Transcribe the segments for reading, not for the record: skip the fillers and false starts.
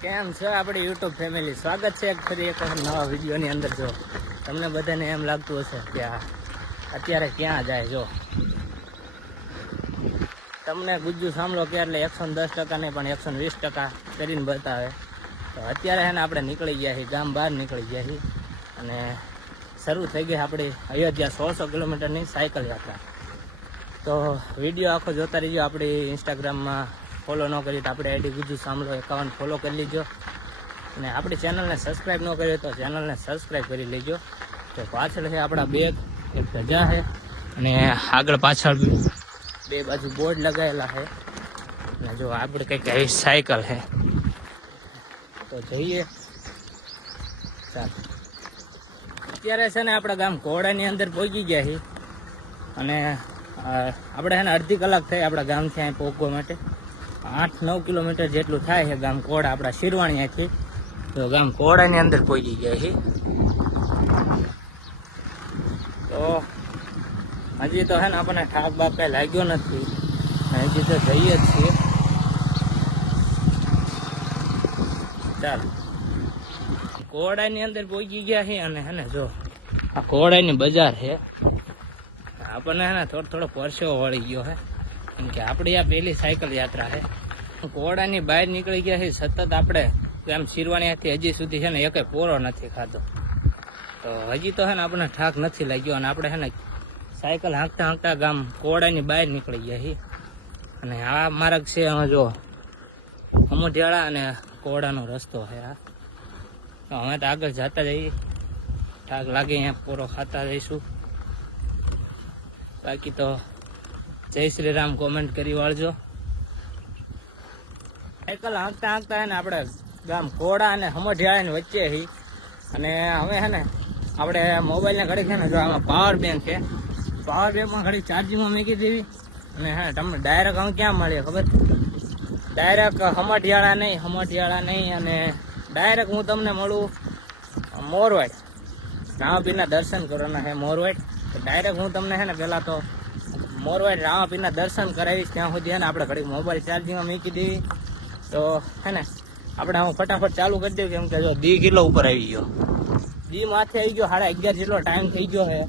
કેમ છે આપણી યુટ્યુબ ફેમિલી? સ્વાગત છે ફરી એક નવા વિડીયોની અંદર. જો તમને બધાને એમ લાગતું હશે કે અત્યારે ક્યાં જાય, જો તમને ગુજ્જુ સાંભળો કે એટલે 110% નહીં પણ 120% કરીને બતાવે. તો અત્યારે છે ને આપણે નીકળી ગયા છીએ, ગામ બહાર નીકળી ગયા છીએ અને શરૂ થઈ ગઈ આપણી અયોધ્યા 1600 કિલોમીટરની સાયકલ યાત્રા. તો વિડીયો આખો જોતા રહીજો. આપણી ઇન્સ્ટાગ્રામમાં ફોલો ન કરી તો આપણે આઈડી ગુજ્જુ સાંભળો 51 ફોલો કરી લીજો અને આપણી ચેનલને સબસ્ક્રાઈબ ન કરી તો ચેનલને સબસ્ક્રાઈબ કરી લેજો. તો પાછળ છે આપણા બેગ, એક ધજા છે અને આગળ પાછળ બે બાજુ બોર્ડ લગાવેલા છે અને જો આપણે કંઈક આવી સાયકલ છે. તો જઈએ ચાલો. અત્યારે છે ને આપણા ગામ કોડાની અંદર પહોંચી ગયા છીએ અને આપણે છે ને અડધી કલાક થઈ આપણા ગામથી અહીં પહોંચવા માટે. 8-9 કિલોમીટર જેટલું થાય છે ગામ કોડા આપણા શિરવાણીયાથી. તો ગામ કોડાની અંદર પહોંચી ગયા છીએ. તો હજી તો છે ને આપણને ઠાક બાક કાંઈ લાગ્યો નથી, હજી તો જઈએ જ છીએ. ચાલો કોડાની અંદર પહોંચી ગયા છીએ અને હે ને જો આ કોડાની બજાર છે. આપણને હે ને થોડો પરસેવો વળી ગયો છે કેમ કે આપણી આ પહેલી સાયકલ યાત્રા છે. કોડાની બહાર નીકળી ગયા છે સતત આપણે ગામ શિરવાણીયાથી હજી સુધી છે ને એકેય પોરો નથી ખાધો. તો હજી તો છે ને આપણને ઠાક નથી લાગ્યો અને આપણે છે ને સાયકલ હાંકતા હાંકતા ગામ કોડાની બહાર નીકળી ગયા છીએ અને આ માર્ગ છે અમે જો અમોઢિયાળા અને કોડાનો રસ્તો છે આ. તો અમે તો આગળ જતા જઈએ, ઠાક લાગે અહીંયા પોરો ખાતા જઈશું. બાકી તો જય શ્રી રામ કોમેન્ટ કરી વાળજો. સાયકલ હાંકતા હાંકતા હે ને આપણે ગામ કોડા અને અમોઢિયાળાની વચ્ચે હી અને હવે હે ને આપણે મોબાઈલને ઘડી છે ને જો આમાં પાવર બેંક છે. પાવર બેંકમાં ઘડી ચાર્જિંગમાં મૂકી દેવી અને હે તમને ડાયરેક્ટ અમે ક્યાં મળીએ ખબર? ડાયરેક્ટ અમોઢિયાળા નહીં અને ડાયરેક્ટ હું તમને મળું મોરવાડ. રામાપીરના દર્શન કરવાના છે મોરવાડ. તો ડાયરેક્ટ હું તમને છે ને પહેલાં તો મોરવાડ રામાપીરના દર્શન કરાવીશ. ત્યાં સુધી હે ને આપણે ઘડી મોબાઈલ ચાર્જિંગમાં મૂકી દેવી. તો હે ને આપણે હું ફટાફટ ચાલુ કરી દઉં કેમ કે જો 2 કિલો ઉપર આવી ગયો, 2 માથે આવી ગયો. 11:30 જેટલો ટાઈમ થઈ ગયો છે.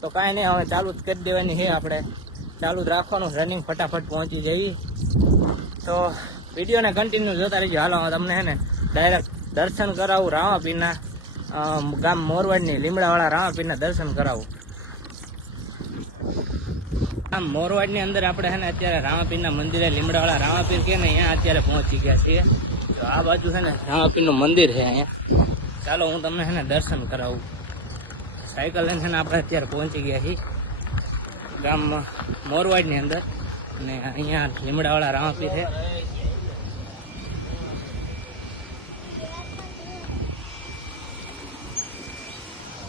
તો કાંઈ નહીં, હવે ચાલુ જ કરી દેવાની છે. આપણે ચાલુ જ રાખવાનું, રનિંગ ફટાફટ પહોંચી જઈએ. તો વિડીયોને કન્ટિન્યુ જોતા રહીજો. હાલો તમને હે ને ડાયરેક્ટ દર્શન કરાવું રામાપીરના, ગામ મોરવાડની લીમડાવાળા રામાપીરના દર્શન કરાવું. આમ મોરવાડની અંદર આપણે છે ને અત્યારે રામાપીરના મંદિરે, લીમડાવાળા રામાપીર કે ને અહીંયા અત્યારે પહોંચી ગયા છીએ. તો આ બાજુ છે ને રામાપીરનું મંદિર છે અહીંયા. ચાલો હું તમને છે ને દર્શન કરાવું. સાયકલ લઈને છે ને આપણે અત્યારે પહોંચી ગયા છીએ ગામમાં મોરવાડની અંદર અને અહીંયા લીમડાવાળા રામાપીર છે.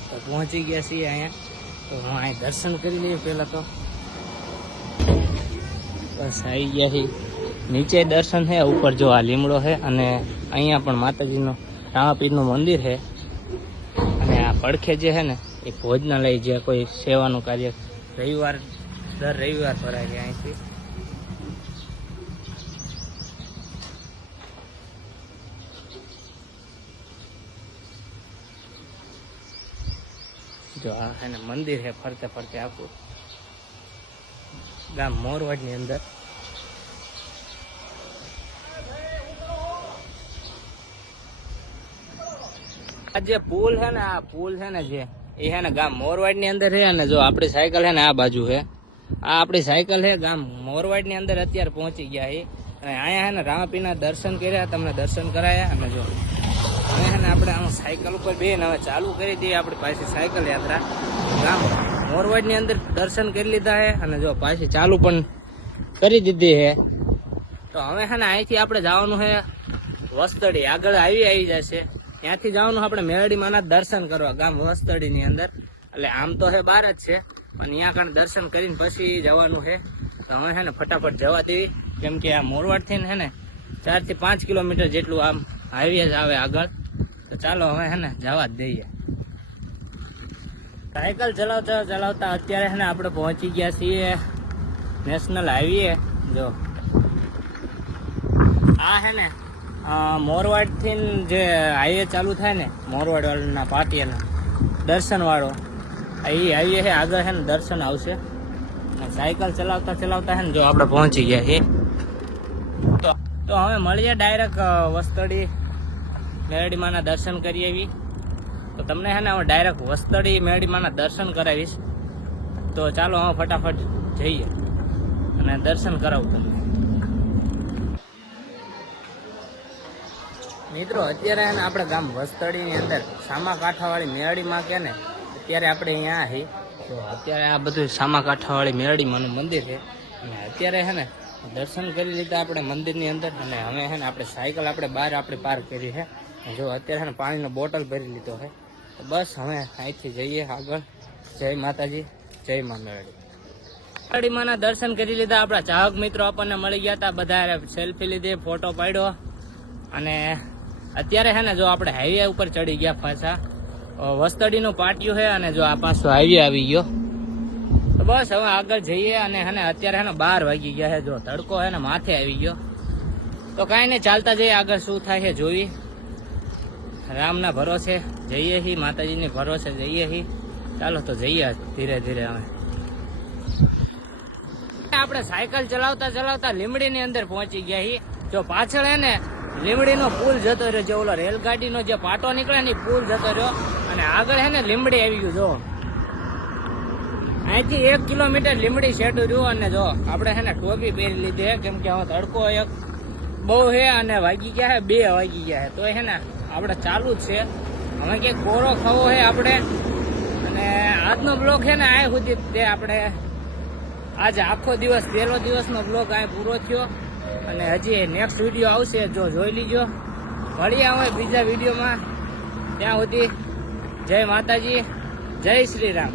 તો પહોંચી ગયા છીએ અહીંયા. તો હું અહીં દર્શન કરી લઈએ પહેલાં તો. બસ આવી ગયા છીએ. નીચે દર્શન છે, ઉપર જો આ લીમડો છે અને અહીંયા પણ માતાજીનું રામાપીરનું મંદિર છે અને આ પડખે જે છે ને એ ભોજનાલય, જે કોઈ સેવાનું કાર્ય દર રવિવાર ભરાય છે અહીંથી. જો આ છે ને મંદિર છે ફરતે ફરતે આખું ગામ મોરવાડની અંદર. આ જે પુલ છે ને, આ પુલ છે ને જે એ છે ને ગામ મોરવાડની અંદર છે અને જો આપણી સાયકલ છે ને આ બાજુ છે. આ આપણી સાયકલ છે ગામ મોરવાડની અંદર અત્યારે પહોંચી ગયા છે અને અહીંયા છે ને રામાપીરના દર્શન કર્યા, તમને દર્શન કરાયા અને જો હવે છે ને આપણે આમ સાયકલ ઉપર બેન હવે ચાલુ કરી દઈએ આપણી પાછી સાયકલ યાત્રા. ગામ મોરવાડની અંદર દર્શન કરી લીધા છે અને જો પાછી ચાલુ પણ કરી દીધી છે. તો હવે છે ને અહીંથી આપણે જવાનું છે વસ્તડી. આગળ આવી જશે ત્યાંથી જવાનું આપણે મેરડીમાંના દર્શન કરવા ગામ વસ્તડીની અંદર. એટલે આમ તો છે બહાર જ છે પણ અહીંયા આગળ દર્શન કરીને પછી જવાનું છે. તો હવે છે ને ફટાફટ જવા દેવી કેમ કે આ મોરવાડથી છે ને 4 થી 5 કિલોમીટર જેટલું આમ હાઈવે જ આવે આગળ. તો ચાલો હવે છે ને જવા જ દઈએ. સાયકલ ચલાવતા અત્યારે છે ને આપણે પહોંચી ગયા છીએ નેશનલ હાઈવે. જો આ છે ને મોરવાડથી જે હાઈવે ચાલુ થાય ને મોરવાડ વાળાના પાટિયાના દર્શન વાળો એ હાઈવે છે આગળ છે ને દર્શન આવશે. અને સાયકલ ચલાવતા ચલાવતા છે ને જો આપણે પહોંચી ગયા છીએ. તો હવે મળીએ ડાયરેક્ટ વસ્તડી મેરડીમાના દર્શન કરી આવી. તો તમને છે ને હવે ડાયરેક્ટ વસ્તડી મેરડીમાના દર્શન કરાવીશ. તો ચાલો હવે ફટાફટ જઈએ અને દર્શન કરાવું તમને. મિત્રો અત્યારે છે ને આપણે ગામ વસ્તડીની અંદર સામા કાંઠાવાળી મેરડીમાં કે ને અત્યારે આપણે અહીંયા આવી. તો અત્યારે આ બધું સામા કાંઠાવાળી મેરડીમાંનું મંદિર છે. અને અત્યારે છે ને દર્શન કરી લીધા આપણે મંદિરની અંદર. અને હવે છે ને આપણે સાયકલ આપણે બહાર આપણે પાર્ક કરી છે. જો અત્યારે છે ને પાણીનો બોટલ ભરી લીધો છે. તો બસ હવે અહીંથી જઈએ આગળ. જય માતાજી, જય મા મેરડી. મેરડીમાંના દર્શન કરી લીધા. આપણા ચાહક મિત્રો આપણને મળી ગયા હતા. બધા સેલ્ફી લીધી, ફોટો પાડ્યો. અને અત્યારે છે ને જો આપણે હાઈવે ઉપર ચડી ગયા પાછા. વસ્તડીનું પાટિયું છે અને જો આ પાછો હાઈવે આવી ગયો. તો બસ હવે આગળ જઈએ. અને હે ને અત્યારે છે ને 12 વાગી ગયા છે. જો તડકો છે ને માથે આવી ગયો. તો કાંઈ નહીં, ચાલતા જઈએ આગળ શું થાય છે જોઈ. રામના ભરોસે જઈએ હી, માતાજીની ભરોસે જઈએ હી. ચાલો તો જઈએ ધીરે ધીરે. હવે આપણે સાયકલ ચલાવતા ચલાવતા લીમડીની અંદર પહોંચી ગયા હી. જો પાછળ હે ને લીમડીનો પુલ જતો રહ્યો, જે ઓલો રેલગાડીનો જે પાટો નીકળે ને પુલ જતો રહ્યો. અને આગળ હે ને લીમડી આવી ગયું. જો અહીંથી 1 કિલોમીટર લીમડી શેડું રહ્યું. અને જો આપણે છે ને ટોપી પહેરી લીધી છે, કેમ કે હવે તડકો એક બહુ છે. અને વાગી ગયા છે 2 વાગી ગયા છે. તો છે ને આપણે ચાલુ જ છે. હવે ક્યાંક કોરો ખાવો છે આપણે. અને આજનો બ્લોગ છે ને આ સુધી તે આપણે આજે આખો દિવસ 1લો દિવસનો બ્લોગ આ પૂરો થયો. અને હજી નેક્સ્ટ વિડીયો આવશે, જો જોઈ લીજો. મળીએ હવે બીજા વિડીયોમાં. ત્યાં સુધી જય માતાજી, જય શ્રી રામ.